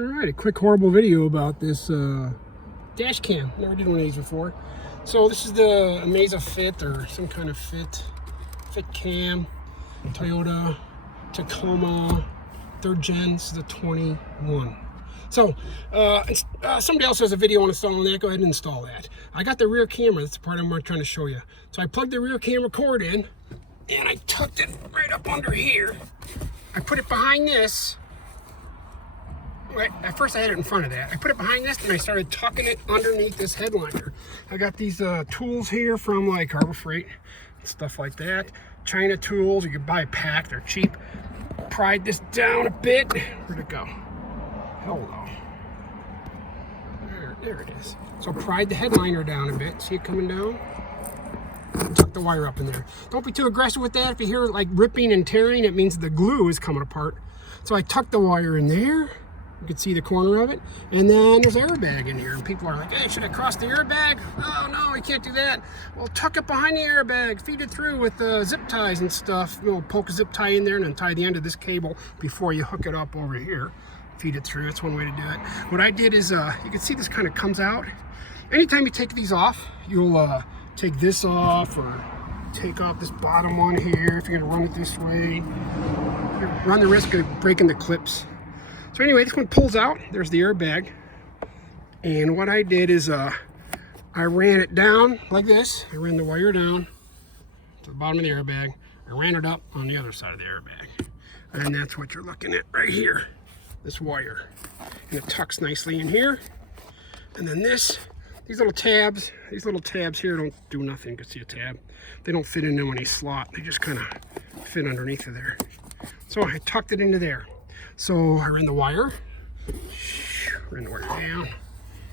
Alright, a quick horrible video about this dash cam. Never did one of these before. So this is the Amaza Fit or some kind of Fitcam, Toyota, Tacoma, 3rd gen. This is the 21. So somebody else has a video on installing that. Go ahead and install that. I got the rear camera. That's the part I'm trying to show you. So I plugged the rear camera cord in and I tucked it right up under here. I put it behind this. Right, at first I had it in front of that. I put it behind this and I started tucking it underneath this headliner. I got these tools here from like Harbor Freight, stuff like that. China tools, you can buy a pack, they're cheap. Pried this down a bit. Where'd it go? Hello. There it is. So pried the headliner down a bit. See it coming down? Tuck the wire up in there. Don't be too aggressive with that. If you hear it like ripping and tearing, it means the glue is coming apart. So I tucked the wire in there. You can see the corner of it. And then there's an airbag in here. And people are like, hey, should I cross the airbag? Oh, no, you can't do that. Well, tuck it behind the airbag. Feed it through with zip ties and stuff. You'll poke a zip tie in there and then tie the end of this cable before you hook it up over here. Feed it through. That's one way to do it. What I did is, you can see this kind of comes out. Anytime you take these off, you'll take this off or take off this bottom one here. If you're going to run it this way, you run the risk of breaking the clips. So anyway, this one pulls out. There's the airbag. And what I did is I ran it down like this. I ran the wire down to the bottom of the airbag. I ran it up on the other side of the airbag. And that's what you're looking at right here, this wire. And it tucks nicely in here. And then these little tabs here don't do nothing. You can see a tab. They don't fit into any slot. They just kind of fit underneath of there. So I tucked it into there. So I ran the wire down,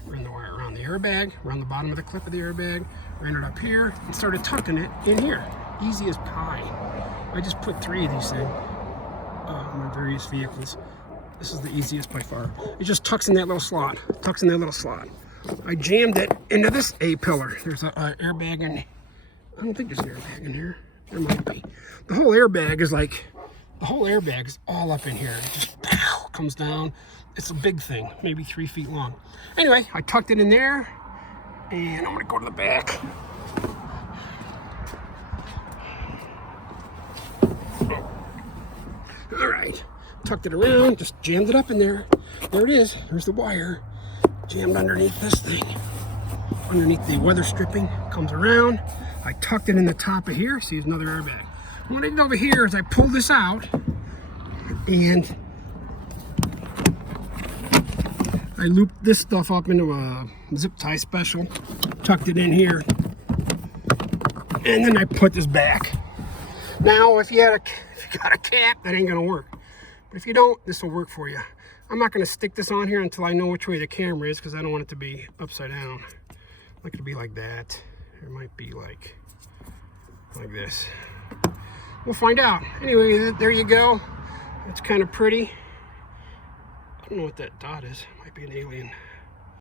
ran the wire around the airbag, around the bottom of the clip of the airbag, ran it up here, and started tucking it in here. Easy as pie. I just put 3 of these in my various vehicles. This is the easiest by far. It just tucks in that little slot, I jammed it into this A-pillar. There's an airbag in, I don't think there's an airbag in here. There might be. The whole airbag is all up in here. It just pow, comes down. It's a big thing, maybe 3 feet long. Anyway, I tucked it in there, and I'm gonna go to the back. All right, tucked it around, just jammed it up in there. There it is, there's the wire. Jammed underneath this thing. Underneath the weather stripping, comes around. I tucked it in the top of here. See, there's another airbag. What I did over here is I pulled this out and I looped this stuff up into a zip tie special, tucked it in here, and then I put this back. Now, if you got a cap, that ain't gonna work. But if you don't, this will work for you. I'm not gonna stick this on here until I know which way the camera is because I don't want it to be upside down. I'd like it to be like that. It might be like this. We'll find out. Anyway, there you go. It's kind of pretty. I don't know what that dot is. Might be an alien.